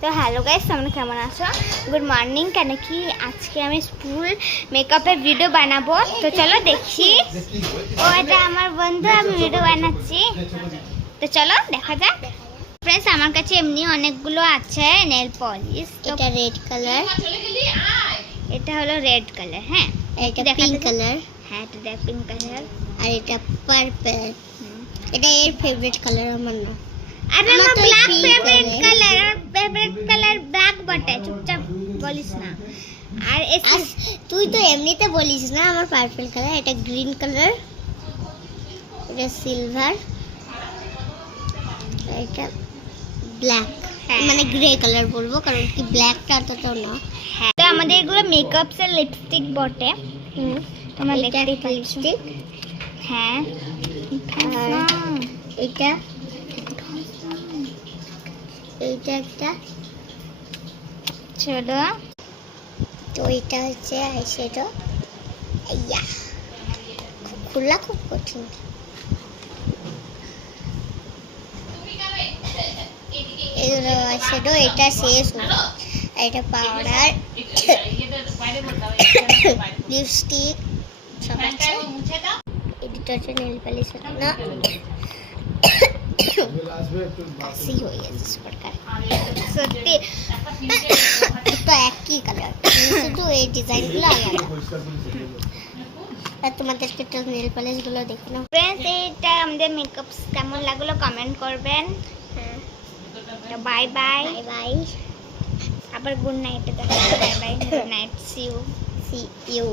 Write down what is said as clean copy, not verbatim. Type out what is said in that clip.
তো hello guys, তোমরা কেমন আছো? Good morning. কেন কি আজকে আমি ফুল মেকআপের ভিডিও বানাবো, তো চলো দেখি। ও এটা আমার বন্ধু, আমি ভিডিও বানাচ্ছি, তো চলো দেখা যাক। ফ্রেন্ডস, আমার কাছে এমনি অনেকগুলো আছে নেল পলিশ। এটা রেড কালার, এটা হলো রেড কালার। হ্যাঁ, এটা পিঙ্ক কালার, হ্যাঁ এটা দেখ পিঙ্ক কালার। আর এটা পার্পল। এটা এর ফেভারিট কালার আমার না। আর আমার আমার তো black pink favourite color। Colour, আর ফেভারিট কালার ব্ল্যাক বটে, চুপচাপ বলিস না। আর আর তুই তো এমনিতে বলিস না আমার পার্পল কালার। এটা গ্রিন কালার, এটা সিলভার, এটা ব্ল্যাক, হ্যাঁ। মানে গ্রে কালার বলবো কারণ কি ব্ল্যাকটা তো না। হ্যাঁ, তো আমাদের এগুলো মেকআপস এর লিপস্টিক বটে। তোমরা এটা দেখতেই একটা পাচ্ছ। লিপস্টিক। হ্যাঁ, আর এটা এইটা একটা, চলো। তো এটা হচ্ছে আইশ্যাডো। ইয়া, খোলা খুব কঠিন। এগুলো আইশ্যাডো, এটা শেষ হলো। এটা পাউডার, লিপস্টিক সব আছে। এডিটর নেল পালিশ না, কাশি হয়ে গেছে সরকার। সত্যি তো একই কালার, শুধু এই ডিজাইনগুলো আলাদা। আর তোমাদেরকে তো নেল পালিশ গুলো দেখে নাও। ফ্রেন্ডস, এইটা আমাদের মেকআপস কেমন লাগলো কমেন্ট করবেন। হ্যাঁ, তো বাই বাই। বাই বাই, আবার good night. Bye bye, good night, see you. See you.